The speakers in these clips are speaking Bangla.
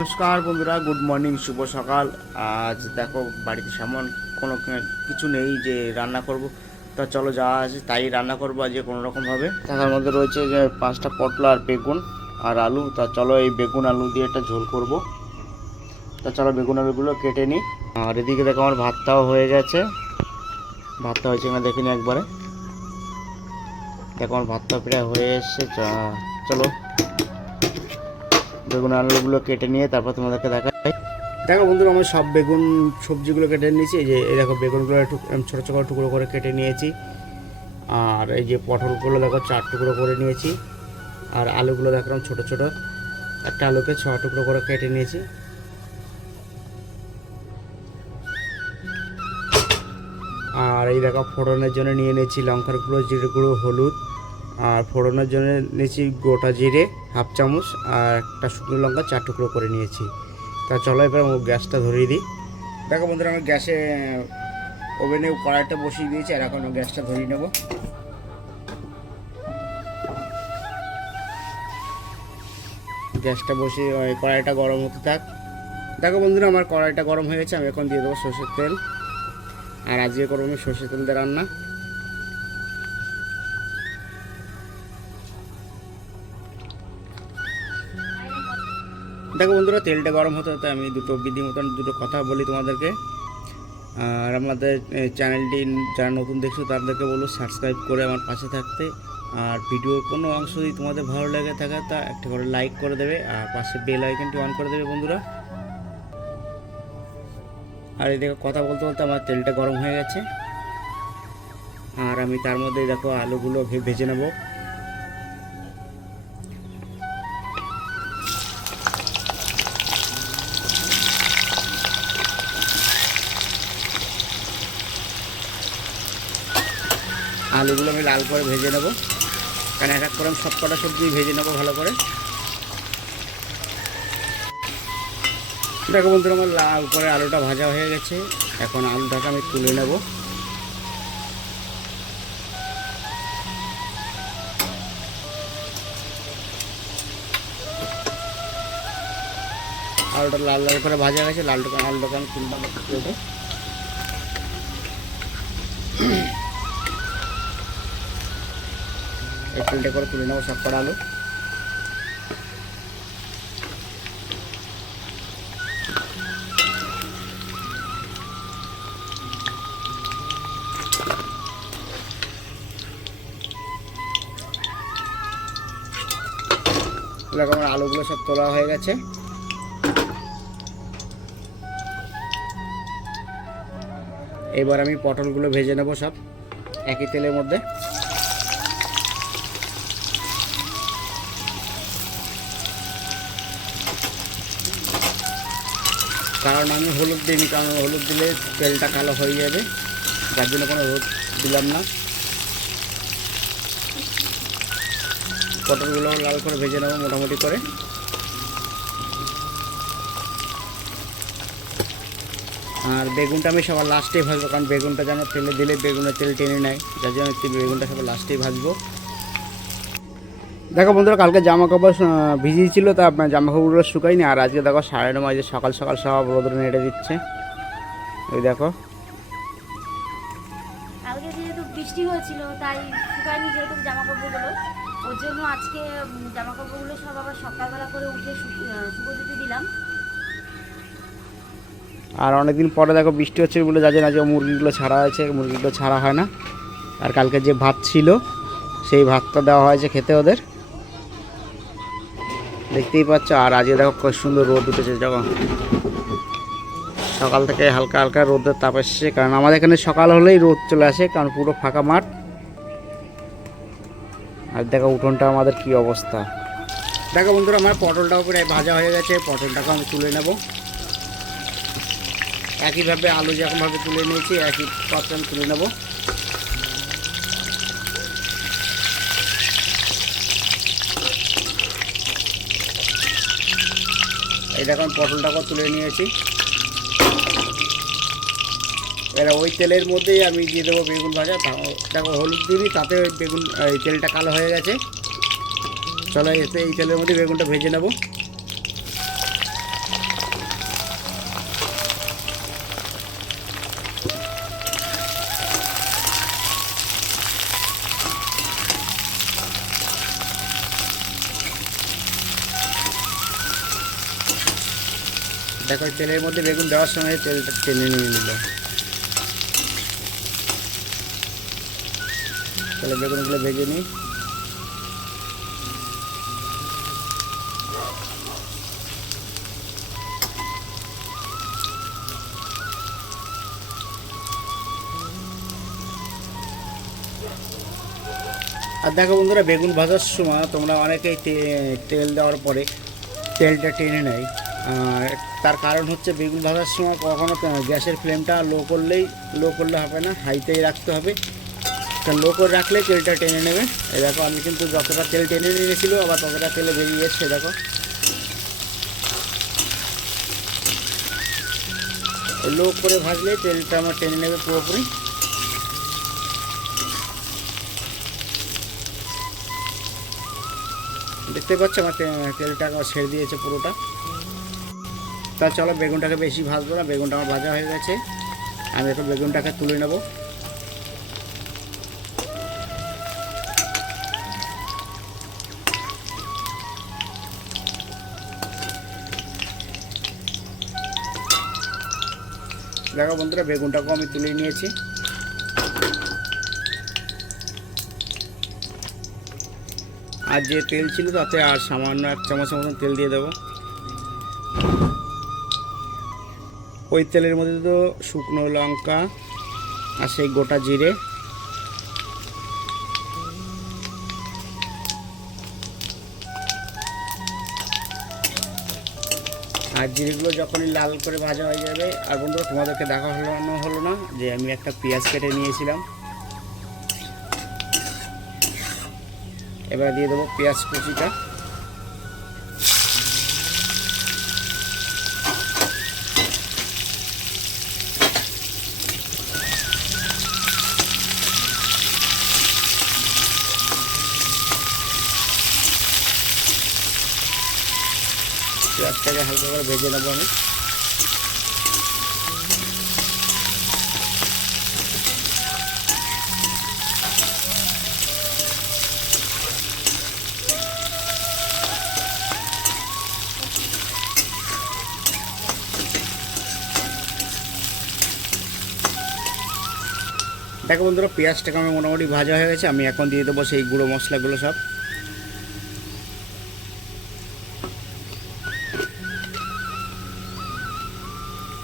নমস্কার বন্ধুরা গুড মর্নিং শুভ সকাল। আজ দেখো, বাড়িতে সেমন কোনো কিছু নেই যে রান্না করব। তা চলো যা আছে তাই রান্না করব আজকে কোনো রকমভাবে তার মধ্যে রয়েছে যে পাঁচটা পটলা আর বেগুন আর আলু। তা চলো এই বেগুন আলু দিয়ে একটা ঝোল করব। তা চলো বেগুন আলুগুলো কেটে নিই। আর এদিকে দেখো আমার ভাতটাও হয়ে গেছে। ভাতটা হয়েছে কিনা দেখিনি একবারে। দেখো আমার ভাতটা প্রায় হয়ে এসছে। চলো। বেগুন আলুগুলো কেটে নিয়ে তারপর তোমাদেরকে দেখাই। দেখো বন্ধুরা, আমি সব বেগুন সবজিগুলো কেটে নিয়েছি। এই যে, এই দেখো বেগুনগুলো একটু ছোটো ছোটো টুকরো করে কেটে নিয়েছি। আর এই যে পটলগুলো দেখো, চার টুকরো করে নিয়েছি। আর আলুগুলো দেখলাম ছোটো ছোটো। একটা আলুকে ছ টুকরো করে কেটে নিয়েছি। আর এই দেখো, ফোড়নের জন্য নিয়ে নিয়েছি লঙ্কার গুঁড়ো জিরে গুঁড়ো, হলুদ। আর ফোড়নের জন্য নিয়েছি গোটা জিরে, হাফ চামচ আর একটা শুকনো লঙ্কা চার টুকরো করে নিয়েছি। তা চলো এবার গ্যাসটা ধরিয়ে দিই। দেখো বন্ধুরা, আমি গ্যাসে ওভেনে কড়াইটা বসিয়ে দিয়েছি আর এখন গ্যাসটা ধরিয়ে নেব। গ্যাসটা বসিয়ে কড়াইটা গরম হতে থাক। দেখো বন্ধুরা, আমার কড়াইটা গরম হয়ে গেছে, আমি এখন দিয়ে দেবো সর্ষের তেল। আর আজকে করব আমি সর্ষের তেল দিয়ে রান্না। দেখো বন্ধুরা, তেলটা গরম হতে হতে আমি দুটো বিধি মতন দুটো কথা বলি তোমাদেরকে। আর আমাদের চ্যানেলটি যারা নতুন দেখছ তাদেরকে বলো সাবস্ক্রাইব করে আমার পাশে থাকতে। আর ভিডিওর কোনো অংশ যদি তোমাদের ভালো লেগে থাকে তা একটা করে লাইক করে দেবে আর পাশে বেল আইকনটি অন করে দেবে বন্ধুরা। আর এদিকে কথা বলতে বলতে আমার তেলটা গরম হয়ে গেছে। আর আমি তার মধ্যে দেখো আলুগুলো ভেজে নেব। আলুগুলো আমি লাল করে ভেজে নেব। কারণ এক এক করে আমি সব কটা সবজি ভেজে নেব ভালো করে। দেখো বন্ধুরা, আমার লাল করে আলুটা ভাজা হয়ে গেছে। এখন আলুটাকে আমি তুলে নেব। আলুটা লাল লাল করে ভাজা গেছে। লালটা আলুটাকে আমি তুলতে তিনটে করে তুলে নেব সব আলু দেখো আমার আলুগুলো সব তোলা হয়ে গেছে এবার আমি পটলগুলো ভেজে নেব সব, একই তেলের মধ্যে। কারণ আমি হলুদ দিইনি, কারণ হলুদ দিলে তেলটা কালো হয়ে যাবে। যার জন্য কোনো হলুদ দিলাম না। পটলগুলো লাল করে ভেজে নেব মোটামুটি করে। আর বেগুনটা আমি সবার লাস্টেই ভাজবো, কারণ বেগুনটা যেন তেলে দিলে বেগুনের তেল টেনে নেয়। যার জন্য বেগুনটা সবার লাস্টেই ভাজবো। দেখো বন্ধুরা কালকে জামা কাপড় ভিজিয়ে ছিল তা জামা কাপড়গুলো শুকায়নি। আর আজকে দেখো সাড়ে নয় বাজে সকাল সকাল সব রোদ্রে নেড়ে দিচ্ছে। ওই দেখো। কালকে যেহেতু বৃষ্টি হয়েছিল তাই শুকায়নি যেহেতু জামা কাপড়গুলো ওর জন্য আজকে জামা কাপড়গুলো সব আবার সকালবেলা করে উঠে শুকো দিতে দিলাম। আর অনেকদিন পরে দেখো বৃষ্টি হচ্ছে বলে যার জন্য আজকে মুরগিগুলো ছাড়া হয়েছে মুরগিগুলো ছাড়া হয় না। আর কালকে যে ভাত ছিল সেই ভাতটা দেওয়া হয়েছে খেতে ওদের। দেখতেই পাচ্ছ, আর আজকে দেখো কত সুন্দর রোদ উঠেছে যখন সকাল থেকে হালকা হালকা রোদের তাপ এসছে, কারণ আমাদের এখানে সকাল হলেই রোদ চলে আসে, কারণ পুরো ফাঁকা মাঠ। আর দেখো উঠোনটা আমাদের কি অবস্থা। দেখো বন্ধুরা, আমার পটলটাও প্রায় ভাজা হয়ে গেছে, পটলটাকে আমি তুলে নেব। একইভাবে আলু যেরকমভাবে তুলে নিয়েছি, একই পাত্র আমি তুলে নেব। এই দেখুন পটলটাকে তুলে নিয়েছি। এবার ওই তেলের মধ্যেই আমি দিয়ে দেবো বেগুন ভাজা। তাও- হলুদ দিবি তাতে বেগুন, এই তেলটা কালো হয়ে গেছে। চলো এসে এই তেলের মধ্যে বেগুনটা ভেজে নেব। দেখো এই তেলের মধ্যে বেগুন দেওয়ার সময় তেলটা টেনে নিয়ে নিল। তাহলে বেগুনগুলো ভেজে নিই। আর দেখো বন্ধুরা, বেগুন ভাজার সময় তোমরা অনেকেই তে- তেল দেওয়ার পরে তেলটা টেনে নেয়। আর তার কারণ হচ্ছে বেগুন ভাজার সময় কখনো গ্যাসের ফ্লেমটা লো করলেই লো করলে হবে না, হাইতেই রাখতে হবে। লো করে রাখলে তেলটা টেনে নেবে। এই দেখো, আমি কিন্তু যতটা তেল টেনে নিয়েছিল আবার ততটা তেলে বেরিয়ে এসছে, দেখো। লো করে ভাজলে তেলটা আমার টেনে নেবে পুরোপুরি। দেখতে পাচ্ছ আমার তেলটা ছেড়ে দিয়েছে পুরোটা। তা চলো বেগুনটাকে বেশি ভাজবো না, বেগুনটা আমার ভাজা হয়ে গেছে। আমি এখন বেগুনটাকে তুলে নেব। দেখো বন্ধুরা, বেগুনটাকেও আমি তুলে নিয়েছি। আর যে তেল ছিল তাতে আর সামান্য এক চামচের মতন তেল দিয়ে দেবো। ওই তেলের মধ্যে তো শুকনো লঙ্কা আর সেই গোটা জিরে। আর জিরেগুলো যখনই লাল করে ভাজা হয়ে যাবে, আর বন্ধুরা, তোমাদেরকে দেখা হলো হলো না, যে আমি একটা পেঁয়াজ কেটে নিয়েছিলাম। এবার দিয়ে দেবো পেঁয়াজ কুচিটা। পেঁয়াজটাকে হালকা করে ভেজে নেব আমি। দেখো বন্ধুরা, পেঁয়াজটাকে আমার মোটামুটি ভাজা হয়ে গেছে। আমি এখন দিয়ে দেবো সেই গুঁড়ো মশলাগুলো সব।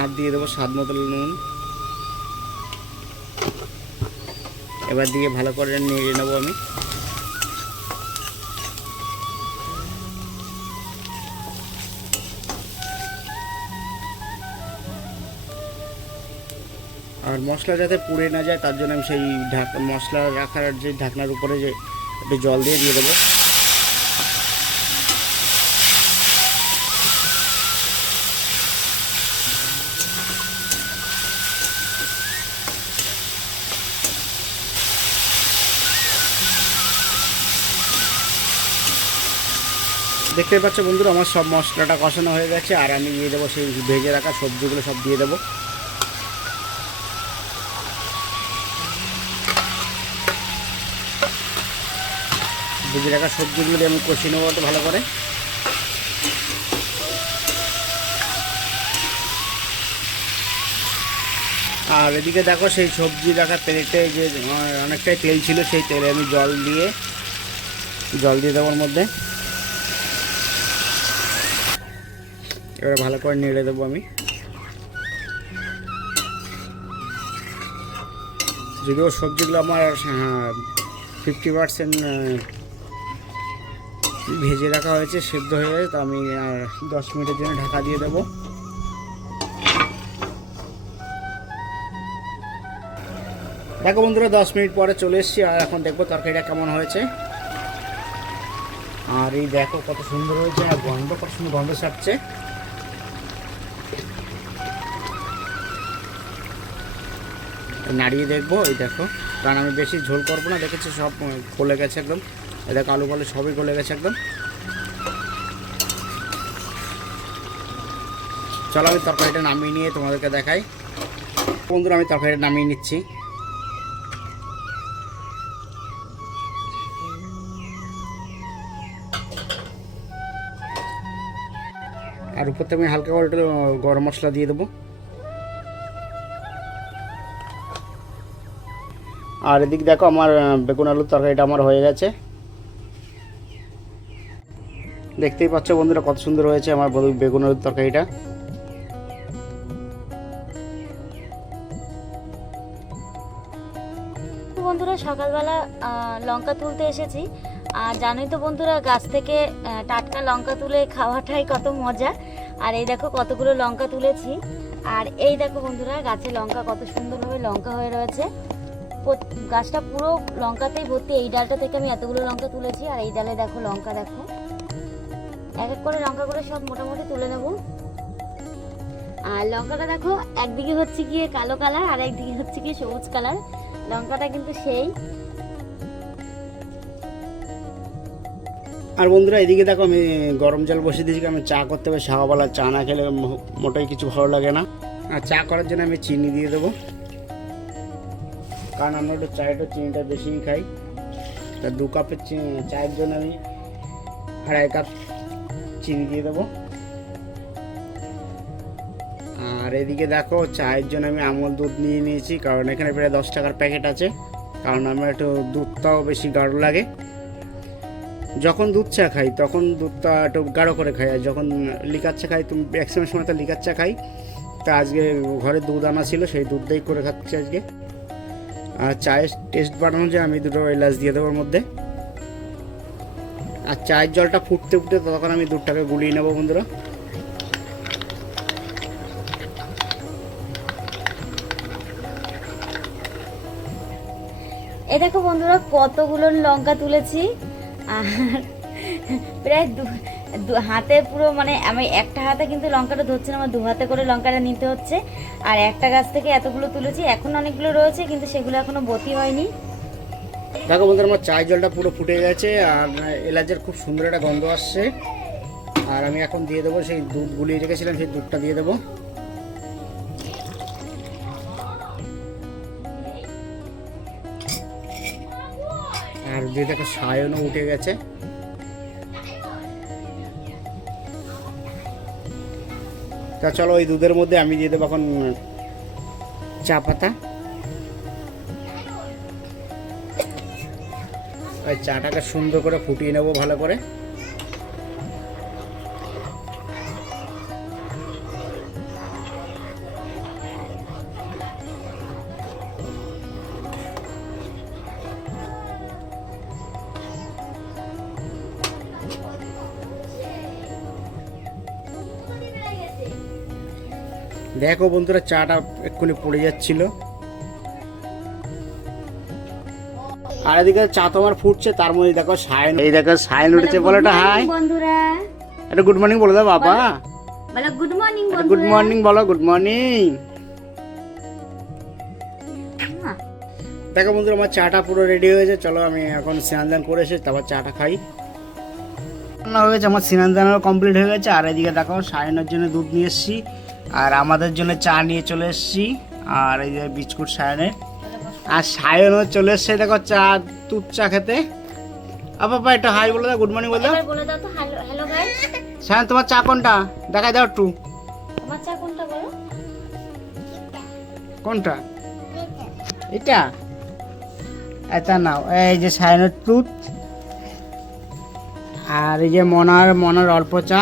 আর দিয়ে দেবো, স্বাদ মতো নুন। এবার দিয়ে ভালো করে নিয়ে নেব আমি। আর মশলা যাতে পুড়ে না যায়, তার জন্য আমি সেই ঢাক, মশলা রাখার যে ঢাকনার উপরে যে একটু জল দিয়ে দিয়ে দেবো। দেখতে পাচ্ছ বন্ধুরা, আমার সব মশলাটা কষানো হয়ে গেছে, আর আমি দিয়ে দেবো সেই ভেজে রাখা সবজিগুলো, সব দিয়ে দেবো। ভেজে রাখা সবজিগুলো দিয়ে আমি কষিয়ে নেব ভালো করে। আর এদিকে দেখো সেই সবজি রাখা তেলটে যে অনেকটাই তেল ছিল, সেই তেলে আমি জল দিয়ে জল দিয়ে দেবো মধ্যে। এবারে ভালো করে নেড়ে দেবো আমি। যদিও সবজিগুলো আমার ফিফটি পার্সেন্ট ভেজে রাখা হয়েছে, সেদ্ধ হয়ে গেছে, তো আমি আর দশ মিনিটের জন্য ঢাকা দিয়ে দেবো। দেখো বন্ধুরা, দশ মিনিট পরে চলে এসেছি, আর এখন দেখব তরকারিটা কেমন হয়েছে। আর এই দেখো কত সুন্দর হয়েছে, আর গন্ধ কত সুন্দর গন্ধ ছাড়ছে। নাড়িয়ে দেখব, এই দেখো। কারণ আমি বেশি ঝোল করব না, দেখেছি সব গলে গেছে একদম। এই দেখো, আলু ফালু সবই গলে গেছে একদম। চলো আমি তরকারিটা নামিয়ে নিয়ে তোমাদেরকে দেখাই। বন্ধুরা, আমি তরকারিটা নামিয়ে নিচ্ছি। আর উপর থেকে আমি হালকা করে গরম মশলা দিয়ে দেবো। আর এদিক দেখো আমার বেগুন আলুর তরকারিটা আমার হয়ে গেছে। দেখতেই পাচ্ছ বন্ধুরা কত সুন্দর হয়েছে আমার বেগুন আলুর তরকারিটা। বন্ধুরা, সকালবেলা লঙ্কা তুলতে এসেছি। আর জানোই তো বন্ধুরা, গাছ থেকে টাটকা লঙ্কা তুলে খাওয়াটাই কত মজা। আর এই দেখো কতগুলো লঙ্কা তুলেছি। আর এই দেখো বন্ধুরা, গাছে লঙ্কা কত সুন্দরভাবে লঙ্কা হয়ে রয়েছে। গাছটা পুরো লঙ্কাতেই ভর্তি। এই ডালটা থেকে আমি এতগুলো লঙ্কা তুলেছি, আর এই ডালে দেখো লঙ্কা, দেখো। এক এক করে লঙ্কাগুলো সব মোটামুটি তুলে নেব। আর লঙ্কাটা দেখো, একদিকে হচ্ছে গিয়ে কালো কালার, আর একদিকে হচ্ছে গিয়ে সবুজ কালার। লঙ্কাটা কিন্তু সেই। আর বন্ধুরা, এদিকে দেখো আমি গরম জল বসিয়ে দিয়েছি আমি চা করতে হবে। সকালবেলা চা না খেলে মোটেই কিছু ভালো লাগে না। আর চা করার জন্য আমি চিনি দিয়ে দেবো। কারণ আমরা একটু চা চিনিটা বেশিই খাই। তা দু কাপের চি- চায়ের জন্য আমি আড়াই কাপ চিনি দিয়ে দেবো। আর এদিকে দেখো, চায়ের জন্য আমি আমল দুধ নিয়ে নিয়েছি, কারণ এখানে প্রায় দশ টাকার প্যাকেট আছে। কারণ আমার একটু দুধটাও বেশি গাঢ় লাগে। যখন দুধ চা খাই, তখন দুধটা একটু গাঢ় করে খাই। আর যখন লিকার চা খাই, তুমি ম্যাক্সিমাম সময় তো লিকার চা খাই। তা আজকে ঘরে দুধ আনা ছিল, সেই দুধটাই করে খাচ্ছি আজকে। চায়ের টেস্ট বাড়ানোর জন্য আমি দুটো এলাচ দিয়ে দেবো ওর মধ্যে। আর চায়ের জলটা ফুটতে ফুটতে তখন আমি দুধটাকে গুলিয়ে নেব বন্ধুরা। এ দেখো বন্ধুরা, কতগুলো লঙ্কা তুলেছি। আর প্রায় দু- হাতে পুরো মানে আমি একটা হাতে কিন্তু লঙ্কাটা ধরছি না, আমার দু হাতে করে লঙ্কাটা নিতে হচ্ছে। আর একটা গাছ থেকে এতগুলো তুলেছি, এখন অনেকগুলো রয়েছে, কিন্তু সেগুলো এখনও বতি হয়নি। দেখো বন্ধুরা, আমার চায়ের জলটা পুরো ফুটে গেছে, আর এলাচের খুব সুন্দর একটা গন্ধ আসছে। আর আমি এখন দিয়ে দেবো সেই দুধ গুলিয়ে রেখেছিলাম, সেই দুধটা দিয়ে দেবো। আর দিয়ে দেখো সায়নও উঠে গেছে। তা চলো ওই দুধের মধ্যে আমি দিয়ে দেবো এখন চা পাতা। ওই চাটাকে সুন্দর করে ফুটিয়ে নেব ভালো করে। দেখো বন্ধুরা চাটা এক্ষুনি পড়ে যাচ্ছিল। আর এদিকে চা তোমার ফুটছে তার মধ্যে দেখো সায়ন এই দেখো সায়ন উঠেছে বলো একটা হাই। বন্ধুরা। একটা গুড মর্নিং বলে দাও বাবা। বলো গুড মর্নিং গুড মর্নিং বলো গুড মর্নিং দেখো বন্ধুরা আমার চাটা পুরো রেডি হয়েছে। চলো আমি এখন স্নান দান করে এসে তারপর চাটা খাই। রান্না হয়ে গেছে আমার স্নান দানও কমপ্লিট হয়ে গেছে। আর এদিকে দেখো সায়নের জন্য দুধ নিয়ে এসেছি। আর আমাদের জন্য চা নিয়ে চলে এসেছি আর এই যে বিস্কুট সায়নের। আর সায়নও চলে এসছে দেখো চা দুধ চা খেতে। আ বাবা একটা হাই বলে দাও গুড মর্নিং বলে দাও। সায়ন তোমার চা কোনটা? দেখাই দাও একটু। কোনটা এটা? এটা নাও এই যে সায়নের দুধ আর এই যে মনার মনার অল্প চা।